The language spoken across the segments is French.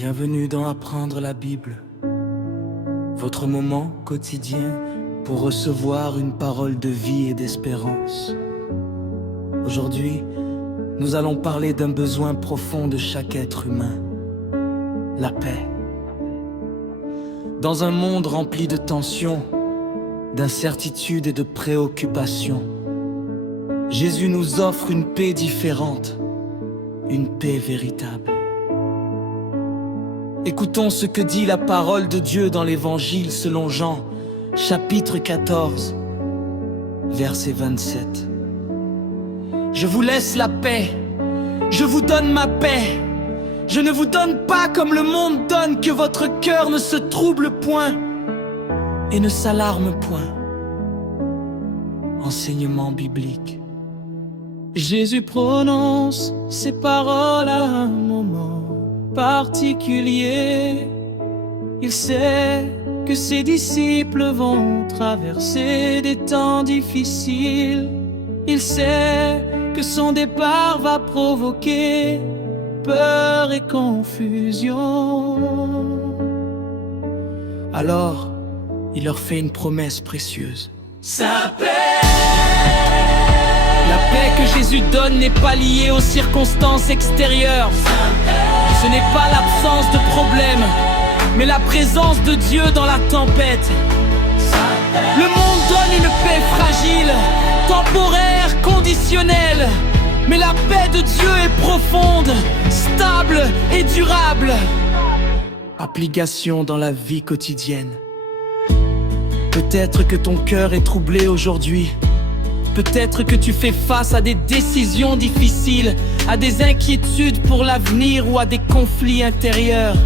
Bienvenue dans Apprendre la Bible, votre moment quotidien pour recevoir une parole de vie et d'espérance. Aujourd'hui, nous allons parler d'un besoin profond de chaque être humain, la paix. Dans un monde rempli de tensions, d'incertitudes et de préoccupations, Jésus nous offre une paix différente, une paix véritable. Écoutons ce que dit la parole de Dieu dans l'Évangile selon Jean, chapitre 14, verset 27. Je vous laisse la paix, je vous donne ma paix. Je ne vous donne pas comme le monde donne, que votre cœur ne se trouble point et ne s'alarme point. Enseignement biblique. Jésus prononce ces paroles à un moment particulier. Il sait que ses disciples vont traverser des temps difficiles. Il sait que son départ va provoquer peur et confusion. Alors, il leur fait une promesse précieuse. Sa paix! La paix que Jésus donne n'est pas liée aux circonstances extérieures. Ce n'est pas l'absence de problème, mais la présence de Dieu dans la tempête. Le monde donne une paix fragile, temporaire, conditionnelle. Mais la paix de Dieu est profonde, stable et durable. Application dans la vie quotidienne. Peut-être que ton cœur est troublé aujourd'hui. Peut-être que tu fais face à des décisions difficiles, à des inquiétudes pour l'avenir ou à des conflits intérieurs.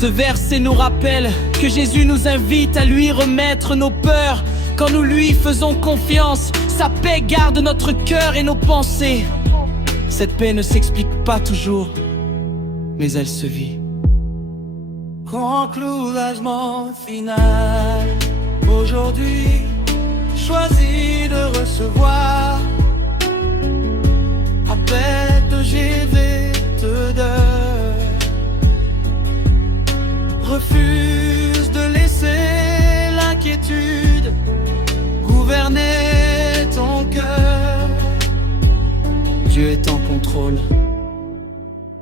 Ce verset nous rappelle que Jésus nous invite à lui remettre nos peurs. Quand nous lui faisons confiance, sa paix garde notre cœur et nos pensées. Cette paix ne s'explique pas toujours, mais elle se vit. Conclusion finale. Aujourd'hui, choisis de recevoir appel de GV te donne. Refuse de laisser l'inquiétude gouverner ton cœur. Dieu est en contrôle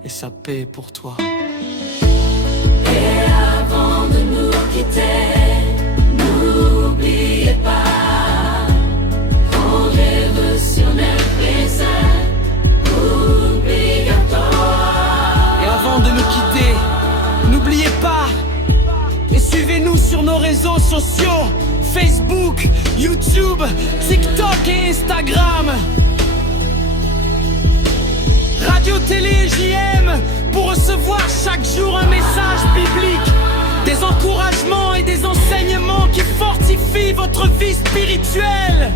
et sa paix est pour toi. Et avant de nous quitter, n'oubliez pas qu'on rêve sur notre présent obligatoire. Et avant de nous quitter, n'oubliez pas et suivez-nous sur nos réseaux sociaux, Facebook, YouTube, TikTok et Instagram. Radio Télé JM pour recevoir chaque jour un message biblique, des encouragements et des enseignements qui fortifient votre vie spirituelle.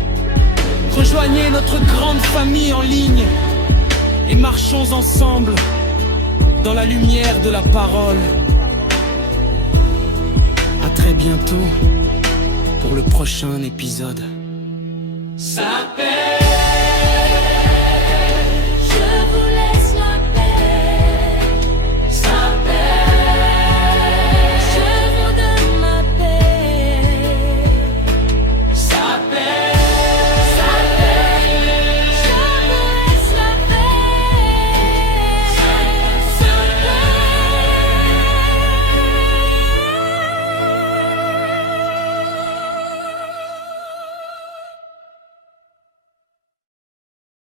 Rejoignez notre grande famille en ligne et marchons ensemble dans la lumière de la parole. À très bientôt pour le prochain épisode. Sa paix.